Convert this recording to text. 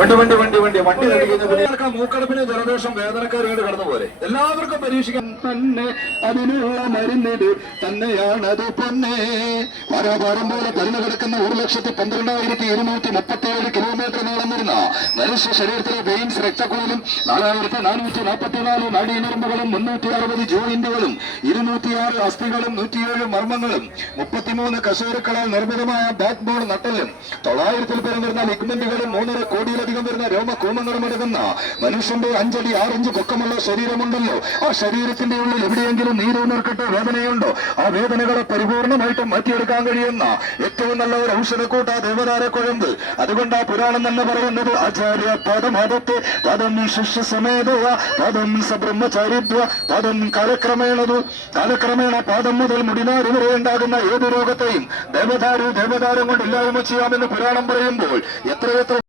വണ്ടി വണ്ടി വണ്ടി വണ്ടി വണ്ടി മൂക്കടപ്പിന് ജലദോഷം വേദനക്കാരിയോട് കടന്നു പോലെ എല്ലാവർക്കും പരീക്ഷിക്കാൻ തന്നെ അതിനുള്ള മരുന്നിത് തന്നെയാണത് പൊന്നെ. പരാപാരം പോലെ പരന്നു കിടക്കുന്ന ഒരു ലക്ഷത്തി പന്ത്രണ്ടായിരത്തി ഇരുന്നൂറ്റി മുപ്പത്തി ഏഴ് കിലോമീറ്റർ നീളം വരുന്ന മനുഷ്യ ശരീരത്തിലെ വെയിൻസ് രക്തക്കുഴലും നാലായിരത്തി നാനൂറ്റി നാൽപ്പത്തിനാല് നാടീനരമ്പുകളും മുന്നൂറ്റി അറുപത് ജോയിന്റുകളും ഇരുന്നൂറ്റിയാറ് അസ്ഥികളും നൂറ്റിയേഴ് മർമ്മങ്ങളും മുപ്പത്തിമൂന്ന് കശേരുക്കളാൽ നിർമ്മിതമായ ബാക്ക് ബോൺ നട്ടലും തൊള്ളായിരത്തിൽ പേരും വരുന്ന ലിഗ്മെന്റുകളും മൂന്നര കോടിയിലധികം വരുന്ന രോമകൂമങ്ങളും അടങ്ങുന്ന മനുഷ്യന്റെ അഞ്ചടി ആറിഞ്ച് പൊക്കമുള്ള ശരീരമുണ്ടല്ലോ. ആ ശരീരത്തിന്റെ ഉള്ളിൽ എവിടെയെങ്കിലും നീരൂന്നർക്കട്ടെ വേദനയുണ്ടോ? ആ വേദനകളെ പരിപൂർണമായിട്ട് മാറ്റിയെടുക്കാൻ കഴിയുന്ന ഏറ്റവും നല്ല ഒരു ഔഷധക്കൂട്ട ദേവതാര കുഴമ്പ് അതുകൊണ്ട് ആ പുരാണം തന്നെ പറയുന്നത് ആചാര്യ പദമതത്തെ പദം ശിഷ്യസമേതയ പദം സബ്രഹ്മചാരിത്വ പദം കാലക്രമേണതു. കാലക്രമേണ പാദം മുതൽ മുടിനാരി വരെ ഉണ്ടാകുന്ന ഏത് രോഗത്തെയും ദേവതാരു ദേവതാരം കൊണ്ട് ഇല്ലായ്മ ചെയ്യാമെന്ന് പുരാണം പറയുമ്പോൾ എത്രയെത്ര